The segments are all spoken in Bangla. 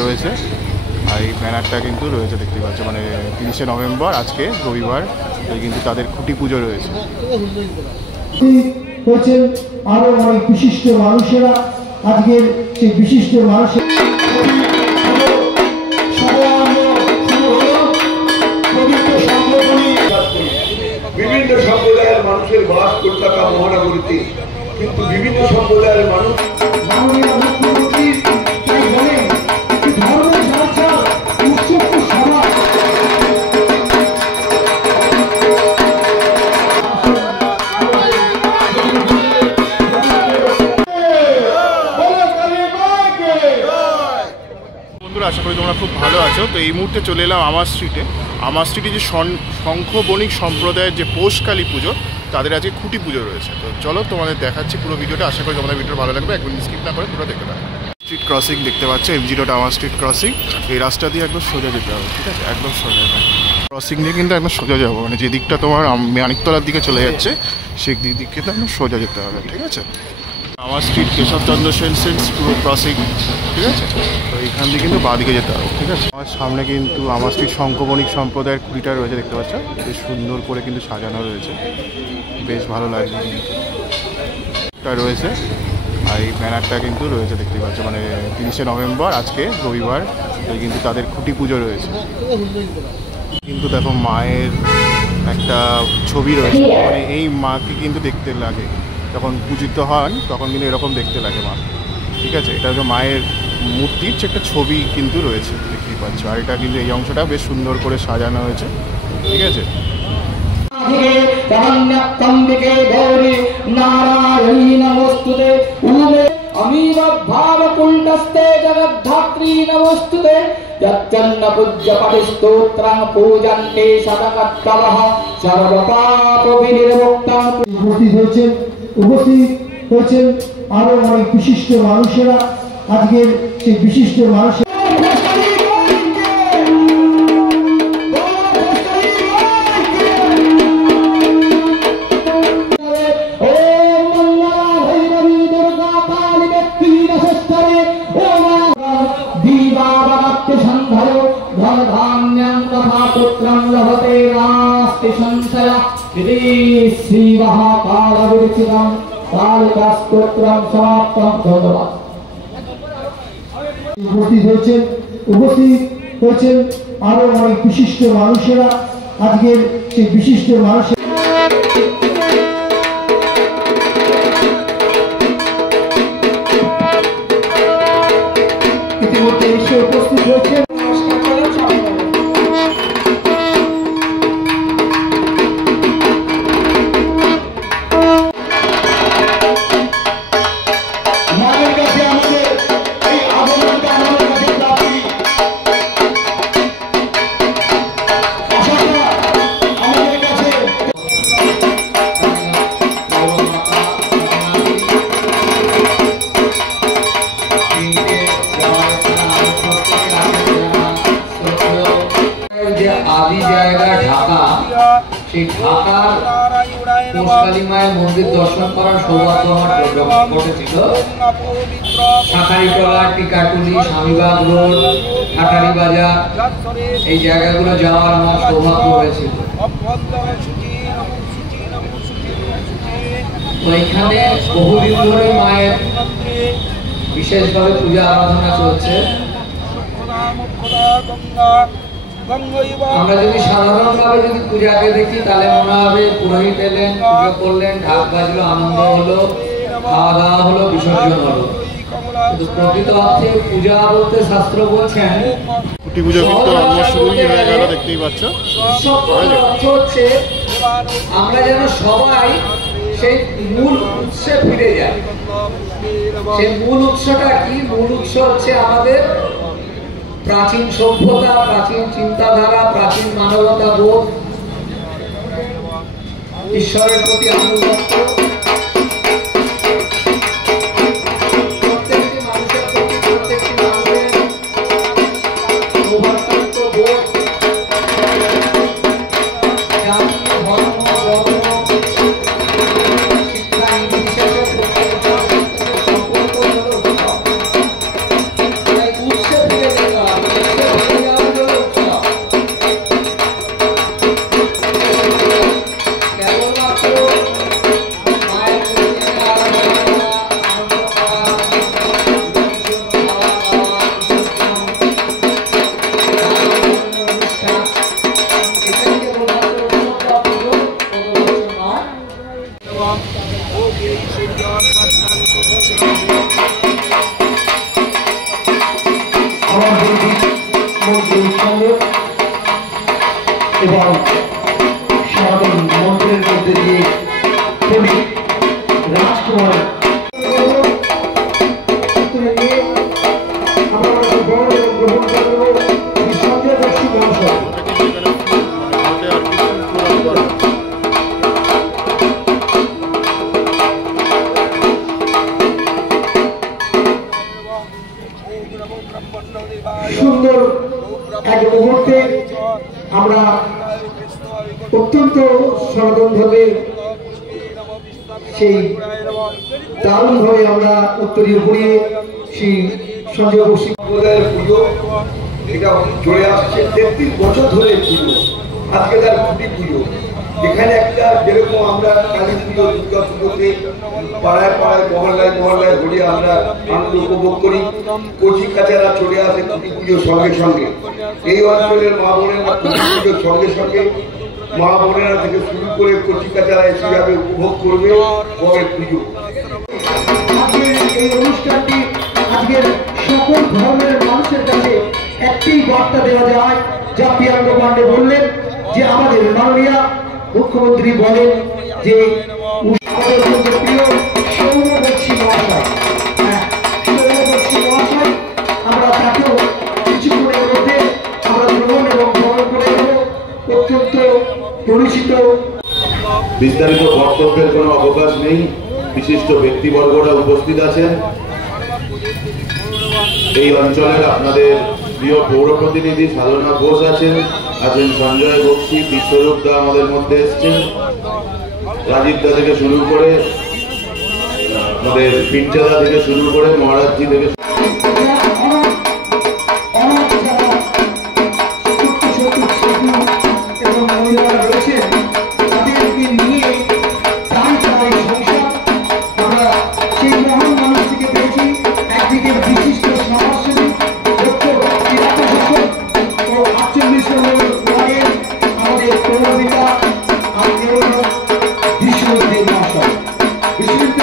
রয়েছে আর এই ব্যানারটা কিন্তু রয়েছে দেখতে পাচ্ছ, মানে 30শে নভেম্বর আজকে রবিবার, কিন্তু তাদের খুঁটি পুজো রয়েছে। আরো অনেক বিশিষ্ট মানুষেরা আজকের সেই বিশিষ্ট মানুষের বিভিন্ন সম্প্রদায়ের মানুষের বাস কলকাতা মহানগরীতে, কিন্তু বিভিন্ন সম্প্রদায়ের মানুষ আশা করি তোমরা খুব ভালো আছো। তো এই মুহূর্তে চলে এলাম আমার স্ট্রিটে। আমার স্ট্রিটে যে শঙ্খ বণিক সম্প্রদায়ের যে পৌষকালী পুজো, তাদের আজকে খুঁটি পুজো রয়েছে। তো চলো তোমাদের দেখাচ্ছি পুরো ভিডিওটা, আশা করি তোমাদের ভিডিওটা ভালো লাগবে, একদম স্কিপ না করে পুরো দেখতে পাবে। স্ট্রিট ক্রসিং দেখতে পাচ্ছ, এমজি রোড আমার স্ট্রিট ক্রসিং। এই রাস্তা দিয়ে একদম সোজা যেতে হবে, ঠিক আছে, একদম সোজা ক্রসিং দিয়ে কিন্তু একদম সোজা যাবো, মানে যে দিকটা তোমার মানিকতলার দিকে চলে যাচ্ছে সেই দিক কিন্তু একদম সোজা যেতে হবে, ঠিক আছে। আমার স্ট্রিট কেশবচন্দ্র সেন স্ট্রিট পুরো ক্রসিং, ঠিক আছে। তো এইখান দিয়ে কিন্তু বাঁ দিকে যেতে হবে, ঠিক আছে। আমার সামনে কিন্তু আমার স্ট্রিট শঙ্খ বণিক সম্প্রদায়ের খুঁটিটা রয়েছে দেখতে পাচ্ছ, বেশ সুন্দর করে কিন্তু সাজানো রয়েছে, বেশ ভালো লাগছে কিন্তু রয়েছে। আর এই ব্যানারটা কিন্তু রয়েছে দেখতে পাচ্ছ, মানে 30শে নভেম্বর আজকে রবিবার, কিন্তু তাদের খুঁটি পুজো রয়েছে। কিন্তু দেখো মায়ের একটা ছবি রয়েছে, মানে এই মাকে কিন্তু দেখতে লাগে যখন পূজিত হন তখন কিন্তু এরকম দেখতে লাগে মা, ঠিক আছে। এটা হচ্ছে মায়ের মূর্তির যে একটা ছবি কিন্তু রয়েছে দেখতেই পাচ্ছ। আর এটা কিন্তু এই অংশটা বেশ সুন্দর করে সাজানো হয়েছে, ঠিক আছে। উপস্থিত হয়েছেন আরো অনেক বিশিষ্ট মানুষেরা আজকের সেই বিশিষ্ট মানুষের উপস্থিত হয়েছেন আরো অনেক বিশিষ্ট মানুষেরা আজকের সেই বিশিষ্ট মানুষের ইতিমধ্যে এসে উপস্থিত হয়েছেন। সেই ঢাকার পৌষকালী মায়ের মন্দির দর্শন করার সৌভাগ্য আমার ঘটেছিল। শাঁখারীতলা, টিকাটুলি, স্বামীবাগ রোড, ঠাটারি বাজার, এই জায়গাগুলো যাওয়ার আমার সৌভাগ্য হয়েছিল। তো এখানে বহুদিন ধরে মায়ের বিশেষভাবে পূজা আরাধনা চলছে। আমরা যদি সাধারণভাবে যদি পূজাকে দেখি তাহলে মনে হবে পুরোহিত এলেন, পুজো করলেন, ঢাক বাজলো, আনন্দ হলো, খাওয়া দাওয়া হলো, বিসর্জন হলো। কিন্তু প্রকৃত অর্থে পূজা বলতে শাস্ত্র বলছেন আমরা যেন সবাই সেই মূল উৎসে ফিরে যাই। সেই মূল উৎসটা কি? মূল উৎস হচ্ছে আমাদের প্রাচীন সভ্যতা, প্রাচীন চিন্তাধারা, প্রাচীন মানবতা বোধ, ঈশ্বরের প্রতি আনুগত্য, প্রত্যেকটি মানুষের প্রতি প্রত্যেকটি মানুষের সৌভাগ্যত্ব বোধ, জাতি, ধর্ম, বর্ণ, শিক্ষা নির্বিশেষে এবং সনাতন মন্ত্রের মধ্যে দিয়ে পণ্ডিত রাজকুমার গ্রহণ করবো সঞ্জয় বক্সী মহাশয়। সুন্দর এক মুহূর্তে আমরা অত্যন্ত সনাতনভাবে সেই দারুণভাবে আমরা উত্তরীয় পড়িয়ে সেই সঞ্জয় বক্সী সম্প্রদায়ের পুজো এটা চলে আসছে 33 বছর ধরে পুজো। আজকে তার খুঁটি পুজো। এখানে একটা যেরকম আমরা কালী পুজো, দুর্গা পুজোতে পাড়ায় পাড়ায় মহল্লায় মহল্লায় ঘুরে আমরা আনন্দ উপভোগ করি, কচি কাচারা চলে আসে খুঁটি পুজোর সঙ্গে সঙ্গে। এই অঞ্চলের মা বোনেরা খুঁটি পুজোর সঙ্গে সঙ্গে মা বোনেরা থেকে শুরু করে কচি কাচারা এসে যাবে, উপভোগ করবে পরের পুজো। আজকের এই অনুষ্ঠানটি আজকের সকল ধর্মের মানুষের কাছে একটি বার্তা দেওয়া যায়, যা প্রিয়াঙ্ক পাণ্ডে বললেন যে আমাদের মাননীয় মুখ্যমন্ত্রী বলেন যে আমাদের প্রিয় সৌম্যবর্ষী মহাশয়, সৌম্যবর্ষী মহাশয়, আমরা তাকেও কিছুক্ষণের মধ্যে আমরা গ্রহণ এবং গ্রহণ করে দেব। অত্যন্ত পরিচিত বিস্তারিত বক্তব্যের কোনো অবকাশ নেই। বিশিষ্ট ব্যক্তিবর্গরা উপস্থিত আছেন। এই অঞ্চলের আপনাদের প্রিয় পৌর প্রতিনিধি সাধনা ঘোষ আছেন, সঞ্জয় বক্সী, বিশ্বরূপ দা আমাদের মধ্যে এসছেন, রাজীব দা থেকে শুরু করে আমাদের পিঞ্চাদা থেকে শুরু করে মহারাজজি থেকে এবং মহিলারা রয়েছেন, তাদেরকে নিয়ে প্রাণ চালাই সংসার। আমরা সেই মহান মানুষটিকে পেয়েছি, একদিকে বিশিষ্ট সমাজসেবী ডক্টর কিরাতা শাসক ও 48 নম্বর ওয়ার্ডের আমাদের পৌরপিতা বিশ্বজিৎ মহাশয়। বিশ্বজিৎ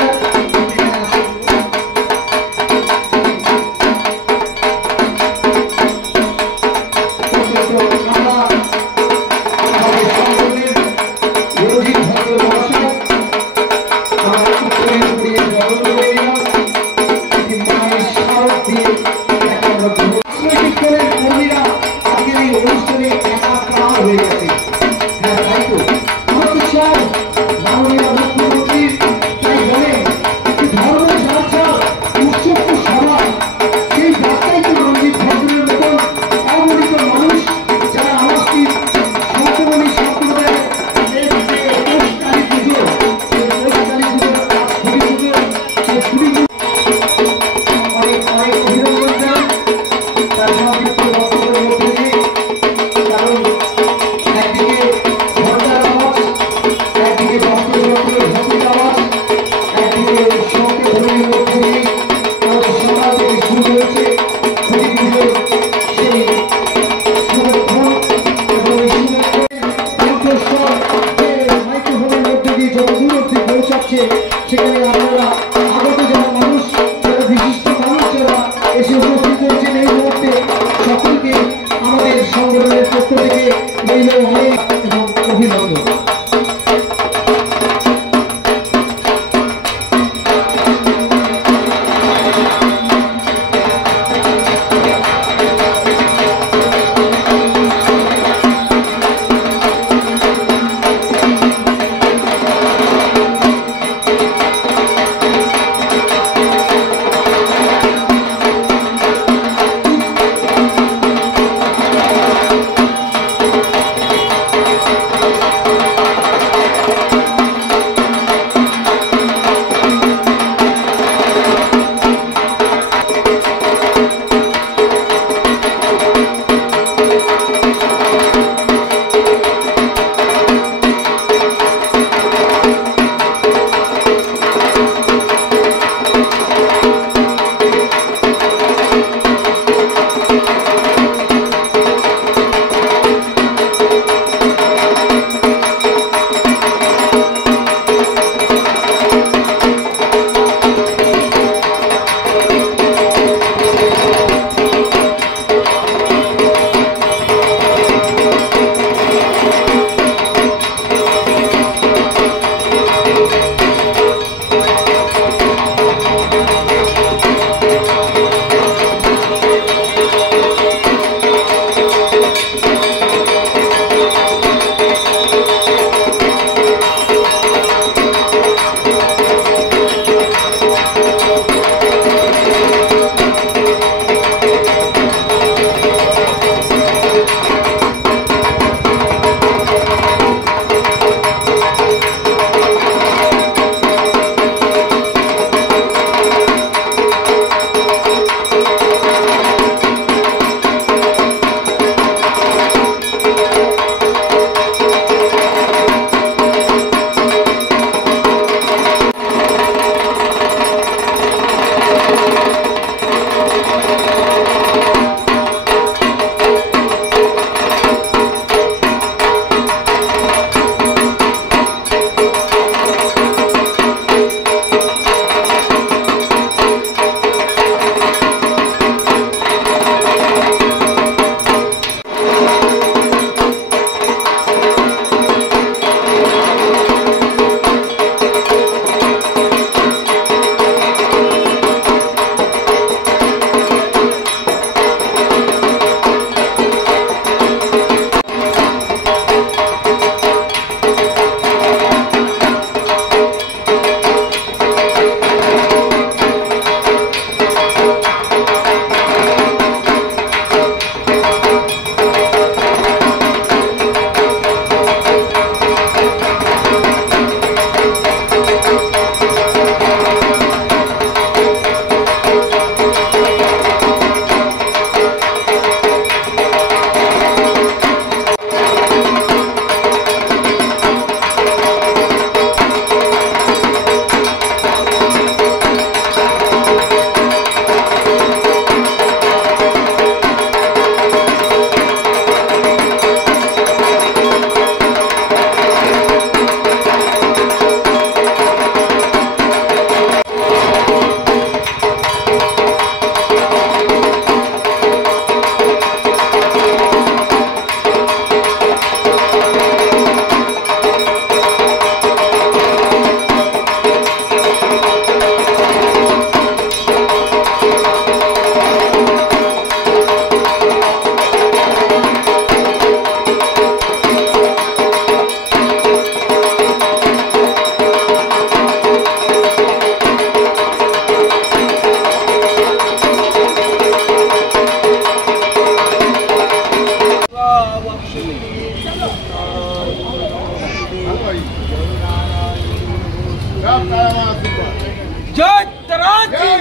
जय तराज की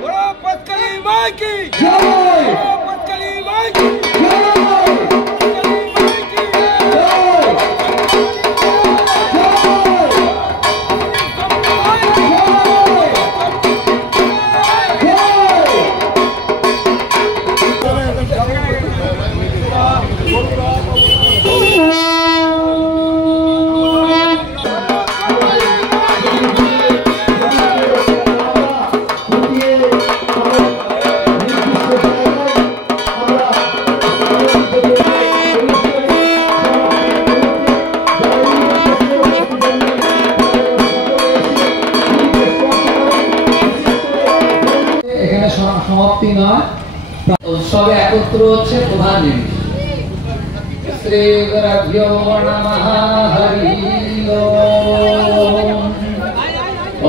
बोलो पतकली माँ की बोलो पतकली माँ की সমাপ্তি নয়, উৎসবে একত্র হচ্ছে প্রধান জিনিস। শ্রী গুরুভ্যো নমঃ, হরি ওম।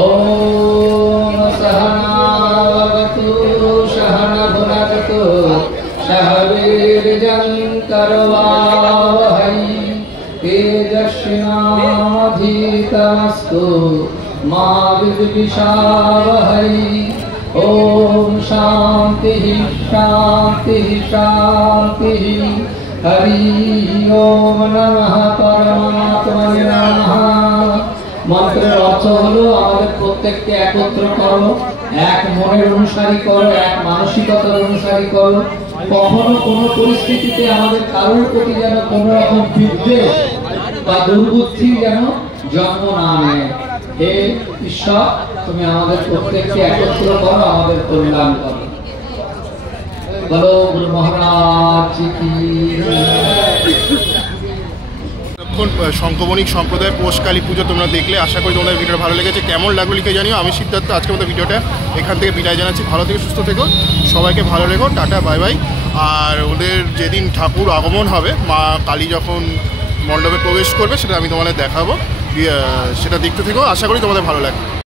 ওম সহনাভবতু সহনা ভুনক্তু সহ বীর্যং করবাবহৈ তেজস্বিনাধীতমস্তু মা বিদ্বিষাবহৈ। ओम शांति शांति शांति। हरि ओम नमः परमात्मने नमः। मंत्रेर अर्थ हलो आमादेर प्रत्येकके एकत्र करो, एक मनेर अनुसारी करो, एक मानसिकतार अनुसारी करो। कखनो कोनो परिस्थितिते आमादेर कारोर प्रति जेन कोनो रकम विद्वेष बा दुर्बुद्धि जेन जन्म ना नेয়। हे ईश्वर তুমি আমাদের প্রত্যেককে একত্র করো, আমাদের কল্যাণ করো। বলো গুরু মহারাজ কি। শঙ্খবণিক সম্প্রদায় পৌষ কালী পুজো তোমরা দেখলে, আশা করি তোমাদের ভিডিওটা ভালো লেগেছে। কেমন লাগলো লিখে জানিও। আমি সিদ্ধার্থ, আজকের মতো ভিডিওটা এখান থেকে বিদায় জানাচ্ছি। ভালো থেকে সুস্থ থেকো, সবাইকে ভালো রেখো, টাটা বাই বাই। আর ওদের যেদিন ঠাকুর আগমন হবে, মা কালী যখন মণ্ডপে প্রবেশ করবে, সেটা আমি তোমাদের দেখাবো, সেটা দেখতে থেকো। আশা করি তোমাদের ভালো লাগবে।